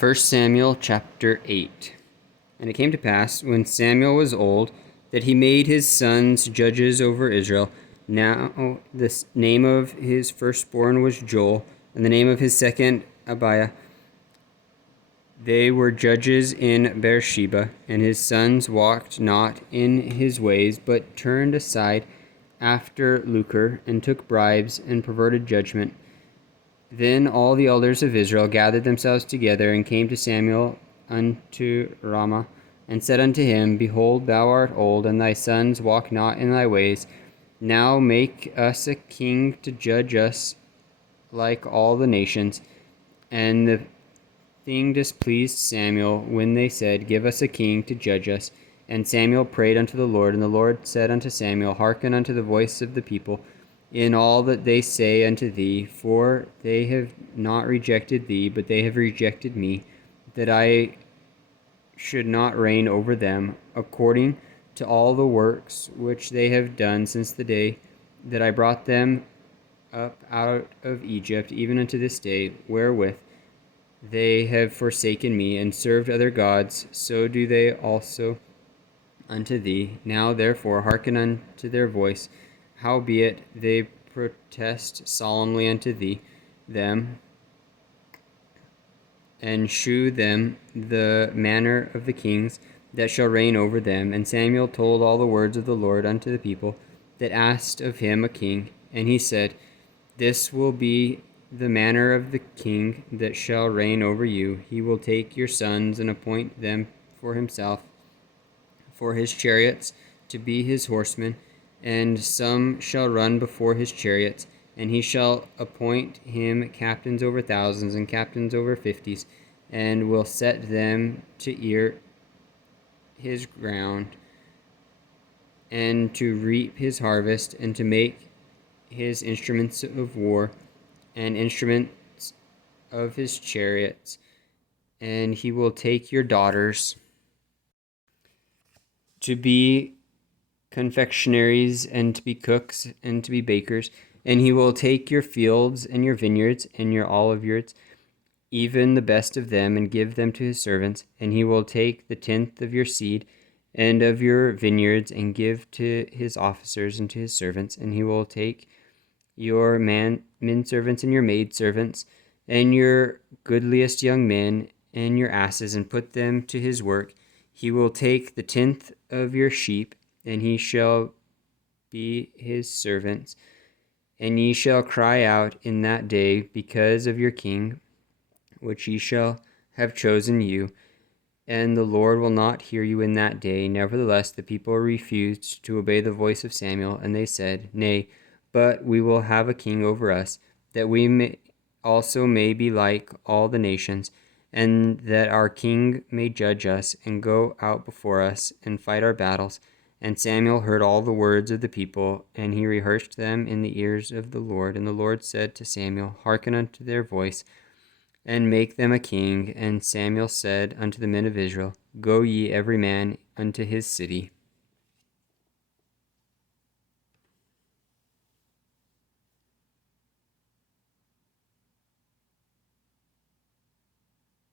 1 Samuel chapter 8. And it came to pass, when Samuel was old, that he made his sons judges over Israel. Now the name of his firstborn was Joel, and the name of his second Abiah. They were judges in Beersheba, and his sons walked not in his ways, but turned aside after lucre, and took bribes, and perverted judgment. Then all the elders of Israel gathered themselves together, and came to Samuel unto Ramah, and said unto him, Behold, thou art old, and thy sons walk not in thy ways. Now make us a king to judge us like all the nations. And the thing displeased Samuel when they said, Give us a king to judge us. And Samuel prayed unto the Lord, and the Lord said unto Samuel, Hearken unto the voice of the people in all that they say unto thee, for they have not rejected thee, but they have rejected me, that I should not reign over them, according to all the works which they have done since the day that I brought them up out of Egypt, even unto this day, wherewith they have forsaken me, and served other gods, so do they also unto thee. Now therefore hearken unto their voice, howbeit they protest solemnly unto them, and shew them the manner of the kings that shall reign over them. And Samuel told all the words of the Lord unto the people that asked of him a king. And he said, This will be the manner of the king that shall reign over you. He will take your sons and appoint them for himself, for his chariots, to be his horsemen, and some shall run before his chariots. And he shall appoint him captains over thousands and captains over fifties, and will set them to ear his ground, and to reap his harvest, and to make his instruments of war, and instruments of his chariots. And he will take your daughters to be confectionaries, and to be cooks, and to be bakers. And he will take your fields and your vineyards and your olive yards, even the best of them, and give them to his servants. And he will take the tenth of your seed and of your vineyards, and give to his officers and to his servants. And he will take your men servants and your maid servants, and your goodliest young men, and your asses, and put them to his work. He will take the tenth of your sheep, and he shall be his servants. And ye shall cry out in that day because of your king, which ye shall have chosen you. And the Lord will not hear you in that day. Nevertheless, the people refused to obey the voice of Samuel, and they said, Nay, but we will have a king over us, that we may be like all the nations, and that our king may judge us, and go out before us, and fight our battles. And Samuel heard all the words of the people, and he rehearsed them in the ears of the Lord. And the Lord said to Samuel, Hearken unto their voice, and make them a king. And Samuel said unto the men of Israel, Go ye every man unto his city.